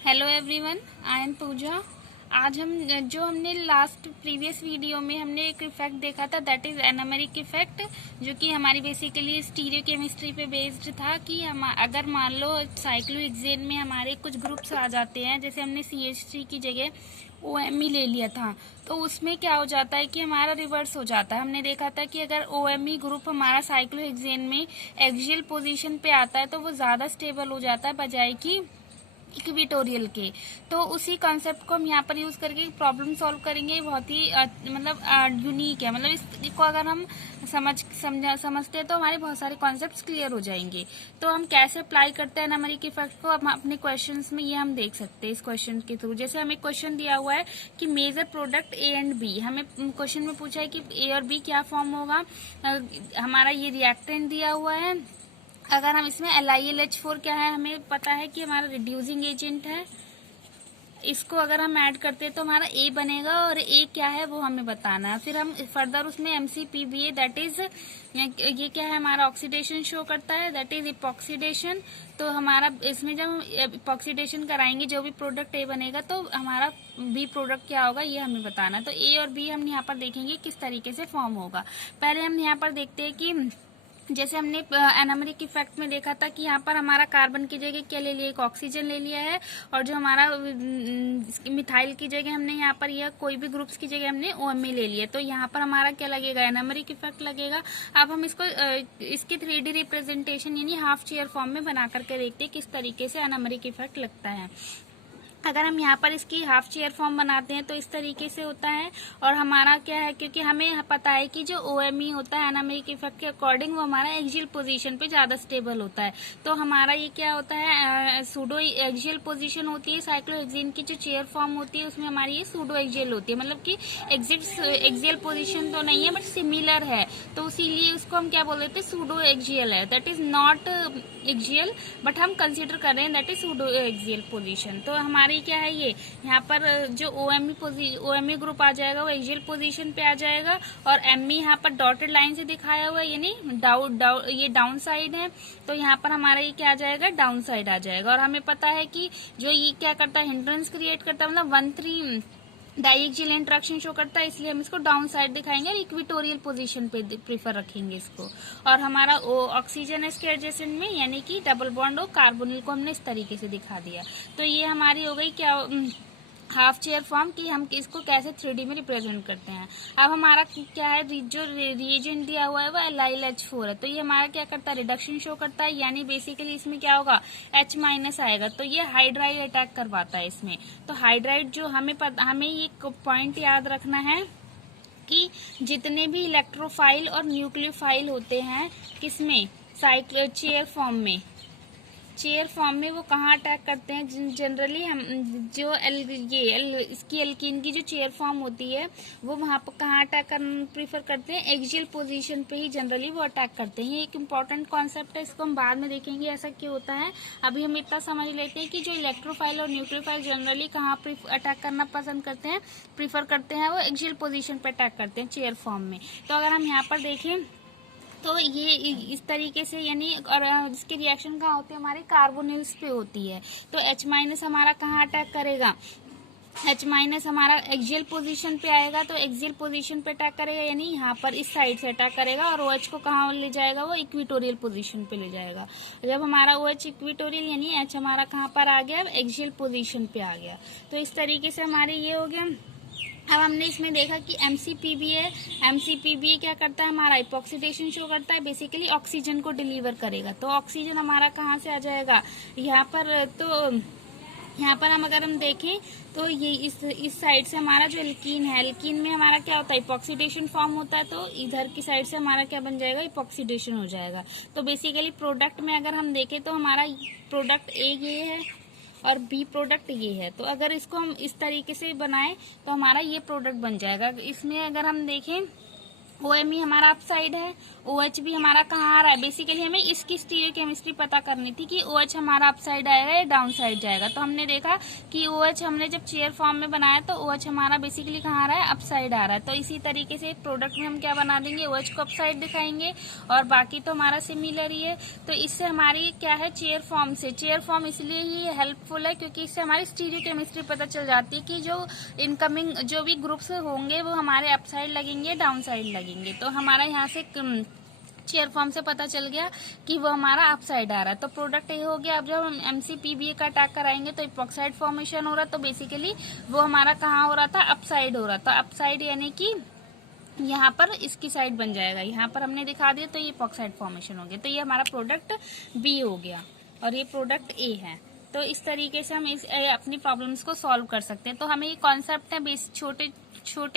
Hello everyone, I am पूजा। आज हमने last previous video में हमने एक इफेक्ट देखा था, दैट इज एनामेरिक इफेक्ट, जो कि हमारी बेसिकली स्टीरियो केमिस्ट्री पे बेस्ड था कि हम अगर मान लो साइक्लोहेक्सेन में हमारे कुछ ग्रुप्स आ जाते हैं, जैसे हमने CH3 की जगह OMe ले लिया था, तो उसमें क्या हो जाता है कि हमारा रिवर्स हो जाता है। हमने देखा था कि अगर OMe ग्रुप हमारा साइक्लोहेक्सेन में एक्सियल पोजीशन पे आता है तो वो ज्यादा स्टेबल हो जाता है बजाय कि इक्विटोरियल के। तो उसी कॉन्सेप्ट को हम यहाँ पर यूज करके प्रॉब्लम सॉल्व करेंगे। बहुत ही यूनिक है, मतलब इसको अगर हम समझते हैं तो हमारे बहुत सारे कॉन्सेप्ट्स क्लियर हो जाएंगे। तो हम कैसे अप्लाई करते हैं एनामेरिक इफेक्ट को हम अपने क्वेश्चंस में ये हम देख सकते हैं इस क्वेश्चन के थ्रू। जैसे हमें क्वेश्चन दिया हुआ है कि major product A and B, हमें क्वेश्चन में पूछा है कि A और B क्या फॉर्म होगा। हमारा ये रिएक्टेंट दिया हुआ है। अगर हम इसमें LiLH4 क्या है, हमें पता है कि हमारा रिड्यूसिंग एजेंट है। इसको अगर हम ऐड करते हैं तो हमारा A बनेगा और A क्या है वो हमें बताना है। फिर हम फर्दर उसमें MCPBA, दैट इज ये क्या है, हमारा ऑक्सीडेशन शो करता है, दैट इज इपॉक्सीडेशन। तो हमारा इसमें जब हम इपॉक्सीडेशन कराएंगे जो भी प्रोडक्ट A बनेगा तो हमारा B प्रोडक्ट क्या होगा ये हमें बताना है। तो A और B हम यहाँ पर देखेंगे किस तरीके से फॉर्म होगा। पहले हम यहाँ पर देखते हैं कि जैसे हमने एनामेरिक इफेक्ट में देखा था कि यहाँ पर हमारा कार्बन की जगह क्या ले लिया, एक ऑक्सीजन ले लिया है, और जो हमारा मिथाइल की जगह हमने यहाँ पर यह कोई भी ग्रुप्स की जगह हमने OMe ले लिया। तो यहाँ पर हमारा क्या लगेगा, एनामेरिक इफेक्ट लगेगा। अब हम इसको इसकी 3D रिप्रेजेंटेशन यानी हाफ चेयर फॉर्म में बना करके देखते हैं किस तरीके से एनामेरिक इफेक्ट लगता है। अगर हम यहाँ पर इसकी हाफ चेयर फॉर्म बनाते हैं तो इस तरीके से होता है। और हमारा क्या है, क्योंकि हमें पता है कि जो OMe होता है एनामेरिक इफेक्ट के अकॉर्डिंग वो हमारा एक्सियल पोजीशन पे ज्यादा स्टेबल होता है। तो हमारा ये क्या होता है, सूडो एक्सियल पोजीशन होती है। साइक्लोहेक्सेन की जो चेयर फॉर्म होती है उसमें हमारी ये सूडो एक्सियल होती है, मतलब कि एक्सियल पोजीशन तो नहीं है बट सिमिलर है, तो इसीलिए उसको हम क्या बोल देते हैं, सूडो एक्सियल है। That is not axial but हम कंसिडर कर रहे हैं that is pseudo axial position. तो हमारी क्या है, ये यहाँ पर जो OMe ग्रुप आ जाएगा वो एक्सियल पोजीशन पे आ जाएगा, और Me यहाँ पर डॉटेड लाइन से दिखाया हुआ है यानी ये डाउन साइड है। तो यहाँ पर हमारा ये क्या आ जाएगा, डाउन साइड आ जाएगा। और हमें पता है कि जो ये क्या करता है, हिंड्रेंस क्रिएट करता है, मतलब 1,3 डाइएक्सियल इंटरेक्शन शो करता है, इसलिए हम इसको डाउन साइड दिखाएंगे और इक्विटोरियल पोजीशन पे प्रीफर रखेंगे इसको। और हमारा ऑक्सीजन इसके एडजेसेंट में यानी कि डबल बॉन्ड और कार्बोनिल को हमने इस तरीके से दिखा दिया। तो ये हमारी हो गई क्या, हाफ चेयर फॉर्म की हम इसको कैसे 3D में रिप्रेजेंट करते हैं। अब हमारा क्या है, जो रिएजेंट दिया हुआ है वो LiLH4 है। तो ये हमारा क्या करता है, रिडक्शन शो करता है, यानी बेसिकली इसमें क्या होगा, H- आएगा। तो ये हाइड्राइड अटैक करवाता है इसमें। तो हाइड्राइड जो हमें ये पॉइंट याद रखना है कि जितने भी इलेक्ट्रोफाइल और न्यूक्लियोफाइल होते हैं किसमें, चेयर फॉर्म में वो कहाँ अटैक करते हैं जनरली, हम जो इसकी एल्कीन की जो चेयर फॉर्म होती है वो वहां पर कहाँ अटैक करना प्रीफर करते हैं, एक्सियल पोजीशन पे ही जनरली वो अटैक करते हैं। ये एक इम्पॉर्टेंट कॉन्सेप्ट है, इसको हम बाद में देखेंगे ऐसा क्यों होता है। अभी हम इतना समझ लेते हैं कि जो इलेक्ट्रोफाइल और न्यूक्लियोफाइल जनरली कहाँ अटैक करना पसंद करते हैं, प्रीफर करते हैं, वो एक्सियल पोजिशन पे अटैक करते हैं चेयर फॉर्म में। तो अगर हम यहाँ पर देखें तो ये इस तरीके से यानी, और इसकी रिएक्शन कहाँ होती है, हमारे कार्बोनिल्स पे होती है। तो H- हमारा कहाँ अटैक करेगा, H- हमारा एक्सियल पोजीशन पे आएगा, तो एक्सियल पोजीशन पे अटैक करेगा यानी यहाँ पर इस साइड से अटैक करेगा, और OH को कहाँ ले जाएगा, वो इक्विटोरियल पोजीशन पे ले जाएगा। जब हमारा OH इक्विटोरियल यानी H हमारा कहाँ पर आ गया, एक्सियल पोजीशन पे आ गया। तो इस तरीके से हमारे ये हो गया। अब हमने इसमें देखा कि MCPBA क्या करता है, हमारा इपॉक्सीडेशन शो करता है, बेसिकली ऑक्सीजन को डिलीवर करेगा। तो ऑक्सीजन हमारा कहाँ से आ जाएगा, यहाँ पर। तो यहाँ पर अगर हम देखें तो ये इस साइड से हमारा जो एल्कीन है, एल्कीन में हमारा क्या होता है, इपॉक्सीडेशन फॉर्म होता है, तो इधर की साइड से हमारा क्या बन जाएगा, इपॉक्सीडेशन हो जाएगा। तो बेसिकली प्रोडक्ट में अगर हम देखें तो हमारा प्रोडक्ट A ये है और B प्रोडक्ट ये है। तो अगर इसको हम इस तरीके से बनाएं तो हमारा ये प्रोडक्ट बन जाएगा। इसमें अगर हम देखें OMe हमारा अप साइड है OH भी हमारा कहाँ आ रहा है, बेसिकली हमें इसकी स्टीरियोकेमिस्ट्री पता करनी थी कि OH हमारा अप साइड आएगा या डाउन साइड जाएगा। तो हमने देखा कि OH हमने जब चेयर फॉर्म में बनाया तो OH हमारा बेसिकली कहाँ आ रहा है, अप साइड आ रहा है। तो इसी तरीके से प्रोडक्ट में हम क्या बना देंगे, OH को अप साइड दिखाएंगे और बाकी तो हमारा सिमिलर ही है। तो इससे हमारी क्या है, चेयर फॉर्म इसलिए ही हेल्पफुल है क्योंकि इससे हमारी स्टीरियोकेमिस्ट्री पता चल जाती है कि जो इनकमिंग जो भी ग्रुप्स होंगे वो हमारे अप साइड लगेंगे, डाउन साइड लगेंगे। तो हमारा यहाँ से चेयर फॉर्म से पता चल गया कि वो हमारा अप साइड आ रहा है। तो प्रोडक्ट ये हो गया। अब जब हम MCPBA का अटैक कराएंगे तो इपॉक्साइड फॉर्मेशन हो रहा है, तो बेसिकली वो हमारा कहाँ हो रहा था, अप साइड हो रहा था। अप साइड यानी कि यहाँ पर इसकी साइड बन जाएगा, यहाँ पर हमने दिखा दिया तो ये इपॉक्साइड फॉर्मेशन हो गया। तो ये हमारा प्रोडक्ट B हो गया और ये प्रोडक्ट A है। तो इस तरीके से हम अपनी प्रॉब्लम्स को सॉल्व कर सकते हैं। तो हमें ये कॉन्सेप्ट है,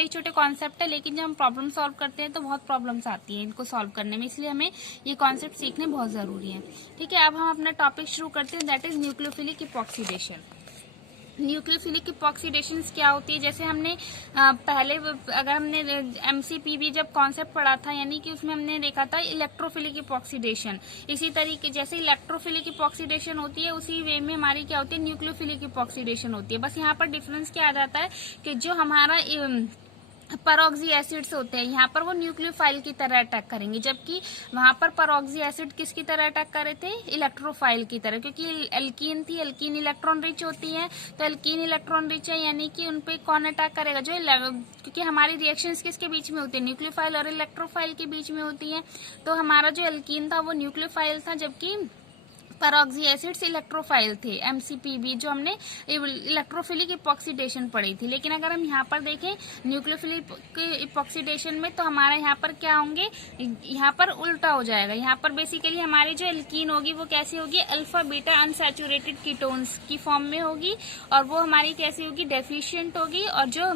छोटे कॉन्सेप्ट है, लेकिन जब हम प्रॉब्लम सॉल्व करते हैं तो बहुत प्रॉब्लम्स आती हैं इनको सॉल्व करने में, इसलिए हमें ये कॉन्सेप्ट सीखने बहुत जरूरी है। ठीक है, अब हम अपना टॉपिक शुरू करते हैं, that is nucleophilic epoxidation. Nucleophilic epoxidation क्या होती है, जैसे हमने पहले अगर हमने MCPB जब कॉन्सेप्ट पढ़ा था, यानी कि उसमें हमने देखा था इलेक्ट्रोफिलिक इपॉक्सीडेशन। इसी तरीके जैसे इलेक्ट्रोफिलिक इपॉक्सीडेशन होती है उसी वे में हमारी क्या होती है, न्यूक्लियोफिलिक इपॉक्सीडेशन होती है। बस यहाँ पर डिफरेंस क्या आ जाता है कि जो हमारा परऑक्सी एसिड्स होते हैं यहाँ पर वो न्यूक्लियोफाइल की तरह अटैक करेंगे, जबकि वहां पर परऑक्सी एसिड किसकी तरह अटैक कर रहे थे, इलेक्ट्रोफाइल की तरह, क्योंकि एल्कीन थी, एल्कीन इलेक्ट्रॉन रिच होती है। तो एल्कीन इलेक्ट्रॉन रिच है यानी कि उनपे कौन अटैक करेगा, जो क्योंकि हमारी रिएक्शंस किसके बीच में होती है, न्यूक्लियोफाइल और इलेक्ट्रोफाइल के बीच में होती है। तो हमारा जो एल्कीन था वो न्यूक्लियोफाइल था, जबकि परऑक्सी एसिड्स इलेक्ट्रोफाइल थे। MCPB जो हमने इलेक्ट्रोफिलिक इपॉक्सीडेशन पढ़ी थी। लेकिन अगर हम यहाँ पर देखें न्यूक्लियोफिलिक इपॉक्सीडेशन में, तो हमारा यहाँ पर क्या होंगे, यहाँ पर उल्टा हो जाएगा। यहाँ पर बेसिकली हमारी जो एल्कीन होगी वो कैसी होगी, अल्फा बीटा अनसैचुरेटेड कीटोन्स की फॉर्म में होगी, और वो हमारी कैसी होगी, डेफिशिएंट होगी। और जो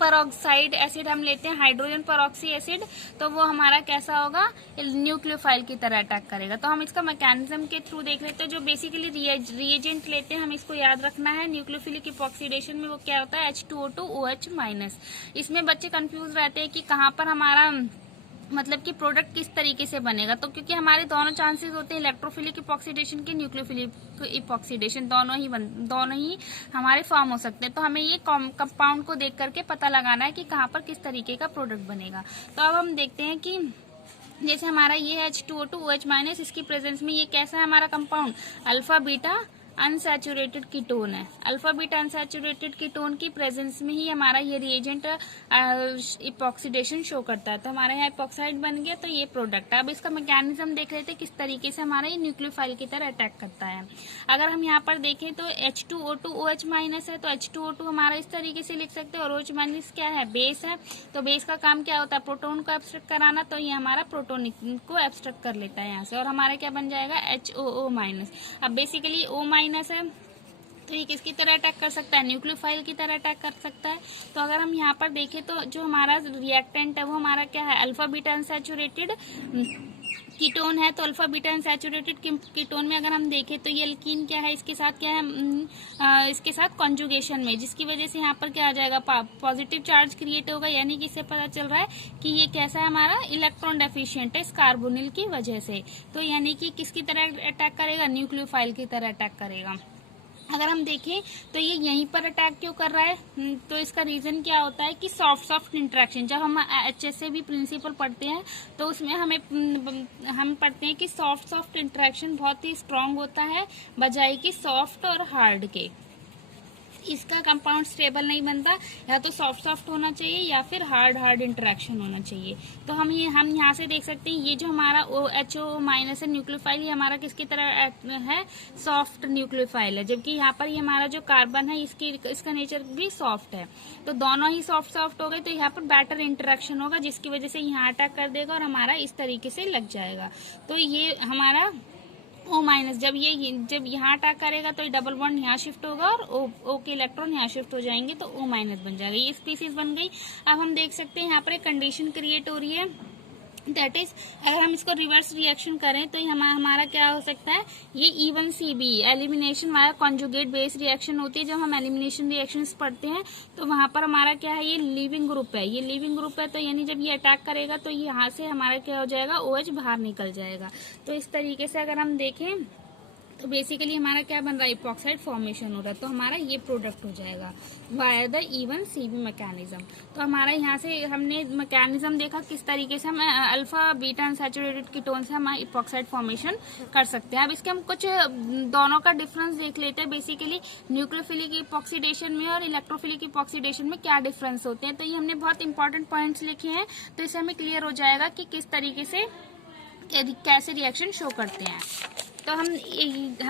परऑक्साइड एसिड हम लेते हैं, हाइड्रोजन परऑक्सी एसिड, तो वो हमारा कैसा होगा, न्यूक्लियोफाइल की तरह अटैक करेगा। तो हम इसका मैकेनिज्म के थ्रू देख लेते हैं। जो बेसिकली रिएजेंट लेते हैं, हम इसको याद रखना है। न्यूक्लियोफिलिक इपॉक्सीडेशन में वो क्या होता है, H2O2 OH-। इसमें बच्चे कंफ्यूज रहते हैं कि कहाँ पर हमारा मतलब कि प्रोडक्ट किस तरीके से बनेगा। तो क्योंकि हमारे दोनों चांसेस होते हैं, इलेक्ट्रोफिलिक इपॉक्सीडेशन के, न्यूक्लियोफिलिक इपॉक्सीडेशन, दोनों ही हमारे फॉर्म हो सकते हैं। तो हमें ये कंपाउंड को देख करके पता लगाना है कि कहाँ पर किस तरीके का प्रोडक्ट बनेगा। तो अब हम देखते हैं कि जैसे हमारा ये H2O2 OH-, इसकी प्रेजेंस में ये कैसा है हमारा compound, alpha beta unsaturated ketone है। अल्फा बीटा अनसैचुरेटेड कीटोन की प्रेजेंस में ही हमारा ये रिएजेंट इपॉक्सीडेशन शो करता है। तो हमारे यहाँ इपॉक्साइड बन गया, तो ये प्रोडक्ट है। अब इसका मैकेनिज्म देख लेते हैं किस तरीके से हमारा ये न्यूक्लियोफाइल की तरह अटैक करता है। अगर हम यहाँ पर देखें तो H2O2 OH- है, तो H2O2 हमारा इस तरीके से लिख सकते हैं, और OH- क्या है, बेस है। तो बेस का काम क्या होता है, प्रोटोन को एब्स्ट्रैक्ट कराना। तो ये हमारा प्रोटोन को एब्स्ट्रैक्ट कर लेता है यहाँ से, और हमारा क्या बन जाएगा, HOO-। अब बेसिकली O- है, तो ये किसकी तरह अटैक कर सकता है, न्यूक्लियोफाइल की तरह अटैक कर सकता है। तो अगर हम यहाँ पर देखें तो जो हमारा रिएक्टेंट है वो हमारा क्या है, अल्फा बीटा अनसैचुरेटेड कीटोन है। तो अल्फा बीटा अनसैचुरेटेड कीटोन में अगर हम देखें तो ये एल्कीन क्या है, इसके साथ क्या है, इसके साथ कॉन्जुगेशन में, जिसकी वजह से यहाँ पर क्या आ जाएगा, पॉजिटिव चार्ज क्रिएट होगा। यानी कि इससे पता चल रहा है कि ये कैसा है, हमारा इलेक्ट्रॉन डेफिशिएंट है इस कार्बोनिल की वजह से। तो यानी कि किसकी तरह अटैक करेगा, न्यूक्लियोफाइल की तरह अटैक करेगा। अगर हम देखें तो ये यहीं पर अटैक क्यों कर रहा है, तो इसका रीजन क्या होता है कि सॉफ्ट इंटरेक्शन। जब हम HSA प्रिंसिपल पढ़ते हैं तो उसमें हम पढ़ते हैं कि सॉफ्ट इंटरेक्शन बहुत ही स्ट्रांग होता है बजाय कि सॉफ्ट और हार्ड के। इसका कंपाउंड स्टेबल नहीं बनता, या तो सॉफ्ट होना चाहिए या फिर हार्ड इंटरेक्शन होना चाहिए। तो हम यहाँ से देख सकते हैं, ये जो हमारा HO- है न्यूक्लियोफाइल, ये हमारा किसकी तरह है, सॉफ्ट न्यूक्लियोफाइल है। जबकि यहाँ पर ये हमारा जो कार्बन है इसका नेचर भी सॉफ्ट है। तो दोनों ही सॉफ्ट हो गए, तो यहाँ पर बेटर इंटरेक्शन होगा, जिसकी वजह से यहाँ अटैक कर देगा और हमारा इस तरीके से लग जाएगा। तो ये हमारा O-, जब यहाँ अटैक करेगा तो डबल बॉन्ड यहाँ शिफ्ट होगा और O के इलेक्ट्रॉन यहाँ शिफ्ट हो जाएंगे, तो O- बन जाएगा। ये स्पीसीज बन गई। अब हम देख सकते हैं यहाँ पर एक कंडीशन क्रिएट हो रही है दैट इज अगर हम इसको रिवर्स रिएक्शन करें तो हमारा क्या हो सकता है, ये E1CB elimination via conjugate base reaction होती है। जब हम एलिमिनेशन रिएक्शंस पढ़ते हैं तो वहां पर हमारा क्या है, ये लीविंग ग्रुप है, ये लीविंग ग्रुप है, तो यानी जब ये अटैक करेगा तो यहाँ से हमारा क्या हो जाएगा, OH बाहर निकल जाएगा। तो इस तरीके से अगर हम देखें तो बेसिकली हमारा क्या बन रहा है, इपॉक्साइड फॉर्मेशन हो रहा है, तो हमारा ये प्रोडक्ट हो जाएगा वाया द E1CB मैकेनिज्म। तो हमारा यहाँ से हमने मैकेनिज्म देखा किस तरीके से हम अल्फा बीटा अनसैचुरेटेड कीटोन से हम इपॉक्साइड फॉर्मेशन कर सकते हैं। अब इसके हम कुछ दोनों का डिफरेंस देख लेते हैं, बेसिकली न्यूक्लियोफिलिक इपॉक्सीडेशन में और इलेक्ट्रोफिलिक इपॉक्सीडेशन में क्या डिफरेंस होते हैं। तो ये हमने बहुत इंपॉर्टेंट पॉइंट्स लिखे हैं, तो इससे हमें क्लियर हो जाएगा कि किस तरीके से कैसे रिएक्शन शो करते हैं। तो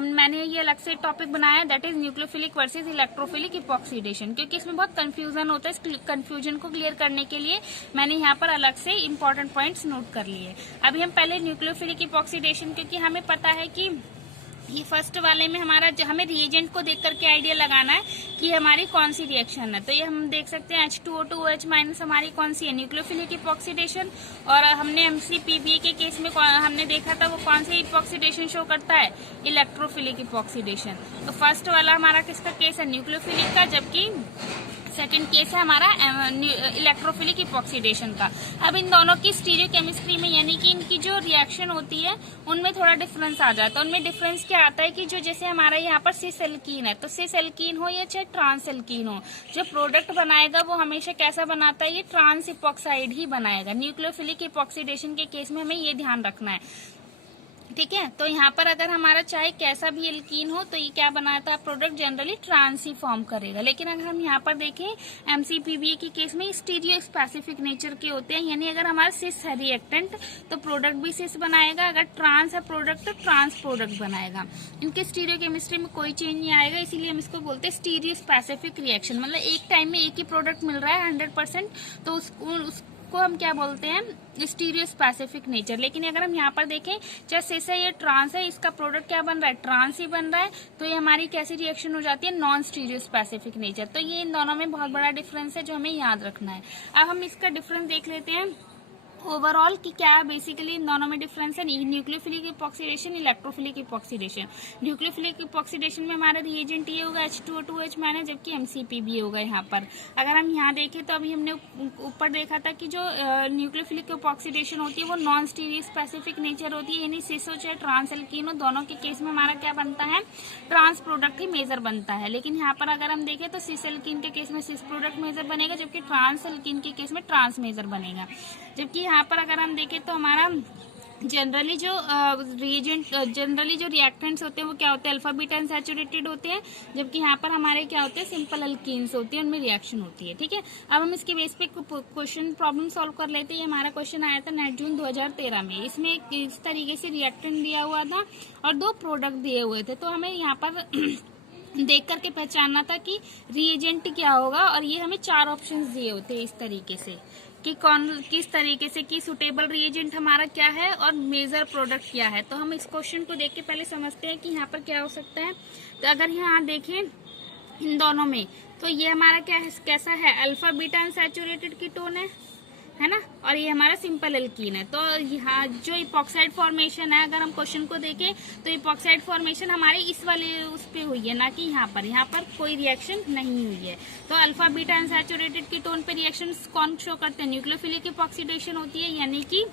मैंने ये अलग से टॉपिक बनाया, that is nucleophilic versus electrophilic epoxidation, क्योंकि इसमें बहुत कंफ्यूजन होता है। इस कंफ्यूजन को क्लियर करने के लिए मैंने यहाँ पर अलग से इंपॉर्टेंट पॉइंट्स नोट कर लिए। अभी हम पहले न्यूक्लियोफिलिक इपॉक्सीडेशन, क्योंकि हमें पता है कि ये फर्स्ट वाले में हमें रिएजेंट को देख करके आइडिया लगाना है कि हमारी कौन सी रिएक्शन है। तो ये हम देख सकते हैं H2O2 OH माइनस हमारी कौन सी है, न्यूक्लियोफिलिक इपॉक्सीडेशन। और हमने MCPBA के केस में हमने देखा था वो कौन सी इपॉक्सीडेशन शो करता है, इलेक्ट्रोफिलिक इपॉक्सीडेशन। तो फर्स्ट वाला हमारा किसका केस है, न्यूक्लियोफिलिक का, जबकि सेकंड केस है हमारा इलेक्ट्रोफिलिक इपॉक्सीडेशन का। अब इन दोनों की स्टीरियोकेमिस्ट्री में यानी कि इनकी जो रिएक्शन होती है उनमें थोड़ा डिफरेंस आ जाता है। उनमें डिफरेंस क्या आता है कि जो जैसे हमारा यहाँ पर सिस एल्कीन है, तो सिस एल्कीन हो या चाहे ट्रांस एल्कीन हो, जो प्रोडक्ट बनाएगा वो हमेशा कैसा बनाता है, ये ट्रांस इपॉक्साइड ही बनाएगा। न्यूक्लियोफिलिक इपॉक्सीडेशन के केस में हमें ये ध्यान रखना है, ठीक है। तो यहाँ पर अगर हमारा चाहे कैसा भी एल्कीन हो तो ये क्या बनाता है, प्रोडक्ट जनरली ट्रांस ही फॉर्म करेगा। लेकिन अगर हम यहाँ पर देखें MCPBA के केस में स्टीरियो स्पेसिफिक नेचर के होते हैं, यानी अगर हमारा सिस है रिएक्टेंट तो प्रोडक्ट भी सिस बनाएगा, अगर ट्रांस है प्रोडक्ट तो ट्रांस प्रोडक्ट बनाएगा। इनके स्टीरियो केमिस्ट्री में कोई चेंज नहीं आएगा, इसीलिए हम इसको बोलते हैं स्टीरियो स्पेसिफिक रिएक्शन। मतलब एक टाइम में एक ही प्रोडक्ट मिल रहा है 100%, तो उसको हम क्या बोलते हैं, स्टीरियो स्पेसिफिक नेचर। लेकिन अगर हम यहाँ पर देखें चाहे सिस है या ट्रांस है, इसका प्रोडक्ट क्या बन रहा है, ट्रांस ही बन रहा है, तो ये हमारी कैसी रिएक्शन हो जाती है, नॉन स्टीरियो स्पेसिफिक नेचर। तो ये इन दोनों में बहुत बड़ा डिफरेंस है जो हमें याद रखना है। अब हम इसका डिफरेंस देख लेते हैं ओवरऑल कि क्या बेसिकली इन दोनों में डिफरेंस है। Nucleophilic epoxidation, electrophilic epoxidation. Nucleophilic epoxidation में हमारा रिएजेंट ये होगा H2O2 OH माइनस, जबकि MCPBA होगा यहाँ पर। अगर हम यहाँ देखें तो अभी हमने ऊपर देखा था कि जो न्यूक्लियोफिलिक इपॉक्सीडेशन होती है वो नॉन स्टीरियो स्पेसिफिक नेचर होती है, यानी सिस हो चाहे ट्रांस एल्कीन हो, दोनों के केस में हमारा क्या बनता है, ट्रांस प्रोडक्ट ही मेजर बनता है। लेकिन यहाँ पर अगर हम देखें तो सिस एल्कीन के केस में सिस प्रोडक्ट मेजर बनेगा, जबकि ट्रांस एल्कीन के केस में ट्रांस मेजर बनेगा। जबकि यहाँ पर अगर हम देखें तो हमारा जनरली जो रिएक्टेंट्स होते हैं वो क्या होते हैं, अल्फा बीटा अनसैचुरेटेड होते हैं, जबकि यहाँ पर हमारे क्या होते हैं, सिंपल अल्कीन्स होती है, उनमें रिएक्शन होती है, ठीक है। अब हम इसके बेस पे क्वेश्चन प्रॉब्लम सॉल्व कर लेते हैं। ये हमारा क्वेश्चन आया था 9 जून 2013 में। इसमें इस तरीके से रिएक्टेंट दिया हुआ था और 2 प्रोडक्ट दिए हुए थे, तो हमें यहाँ पर देख करके पहचानना था कि रिएजेंट क्या होगा, और ये हमें 4 ऑप्शंस दिए होते हैं इस तरीके से कि किस तरीके से कि सुटेबल रिएजेंट हमारा क्या है और मेजर प्रोडक्ट क्या है। तो हम इस क्वेश्चन को देख के पहले समझते हैं कि यहाँ पर क्या हो सकता है। तो अगर यहाँ देखें इन दोनों में, तो ये हमारा क्या है, कैसा है, अल्फा बीटा अनसैचुरेटेड कीटोन है ना, और ये हमारा सिंपल एल्कीन है। तो यहाँ जो इपॉक्साइड फॉर्मेशन है, अगर हम क्वेश्चन को देखें तो इपॉक्साइड फॉर्मेशन हमारे इस वाले उस पे हुई है, ना कि यहाँ पर कोई रिएक्शन नहीं हुई है। तो अल्फा बीटा अनसैचुरेटेड कीटोन पे रिएक्शन कौन शो करते हैं, न्यूक्लियोफिलिक इपॉक्सीडेशन होती है, यानी कि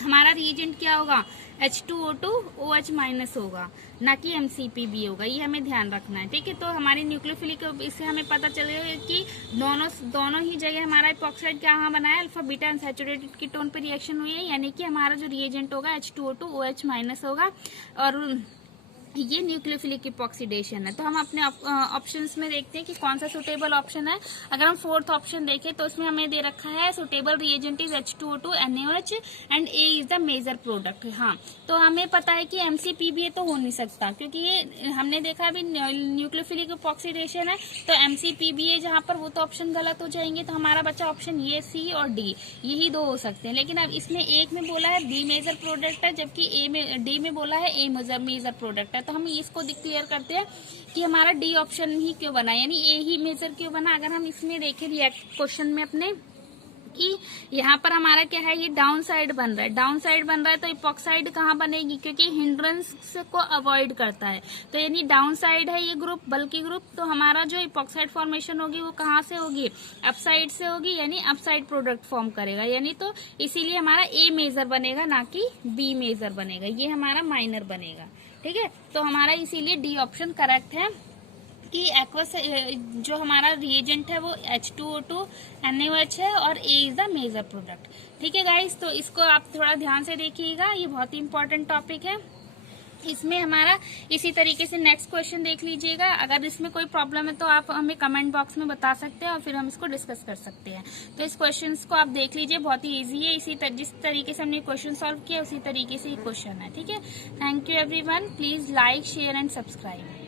हमारा रिएजेंट क्या होगा, H2O2 OH माइनस होगा, ना कि MCPBA होगा। ये हमें ध्यान रखना है, ठीक है। तो हमारी न्यूक्लियोफिलिक, इससे हमें पता चलेगा कि दोनों ही जगह हमारा इपॉक्साइड क्या बना है, अल्फा बीटा अनसैचुरेटेड कीटोन पे रिएक्शन हुई है, यानी कि हमारा जो रिएजेंट होगा H2O2 OH माइनस होगा, और ये न्यूक्लियोफिलिक इपॉक्सीडेशन है। तो हम अपने ऑप्शंस में देखते हैं कि कौन सा सुटेबल ऑप्शन है। अगर हम 4th ऑप्शन देखें तो इसमें हमें दे रखा है suitable reagent is H2O2 NaOH and A is the major product. हाँ, तो हमें पता है कि MCPBA तो हो नहीं सकता, क्योंकि ये हमने देखा अभी न्यूक्लियोफिलिक इपॉक्सीडेशन है, तो MCPBA जहाँ पर वो तो ऑप्शन गलत हो जाएंगे। तो हमारा बच्चा ऑप्शन ये C और D, यही 2 हो सकते हैं। लेकिन अब इसमें एक में बोला है B मेजर प्रोडक्ट है, जबकि D में बोला है A मेजर प्रोडक्ट है। तो हम इसको क्लियर करते हैं कि हमारा डी ऑप्शन ही क्यों बना, यानी ए ही मेजर क्यों बना। अगर हम इसमें देखें क्वेश्चन में अपने कि यहाँ पर हमारा क्या है, ये डाउन साइड बन रहा है, डाउन साइड बन रहा है तो इपॉक्साइड कहाँ बनेगी, क्योंकि हिंड्रेंस को अवॉइड करता है, तो यानी डाउन साइड है ये ग्रुप, बल्कि ग्रुप, तो हमारा जो इपॉक्साइड फॉर्मेशन होगी वो कहाँ से होगी, अपसाइड से होगी, यानी अपसाइड प्रोडक्ट फॉर्म करेगा, यानी तो इसीलिए हमारा ए मेजर बनेगा ना कि बी मेजर बनेगा, ये हमारा माइनर बनेगा। ठीक है, तो हमारा इसीलिए डी ऑप्शन करेक्ट है कि एक्वस जो हमारा रिएजेंट है वो H2O2 NaOH है और A is the major product. ठीक है गाइस, तो इसको आप थोड़ा ध्यान से देखिएगा, ये बहुत ही इंपॉर्टेंट टॉपिक है। इसमें हमारा इसी तरीके से नेक्स्ट क्वेश्चन देख लीजिएगा। अगर इसमें कोई प्रॉब्लम है तो आप हमें कमेंट बॉक्स में बता सकते हैं और फिर हम इसको डिस्कस कर सकते हैं। तो इस क्वेश्चन को आप देख लीजिए, बहुत ही इजी है, जिस तरीके से हमने क्वेश्चन सॉल्व किया उसी तरीके से ये क्वेश्चन है। ठीक है, thank you everyone, please like share and subscribe.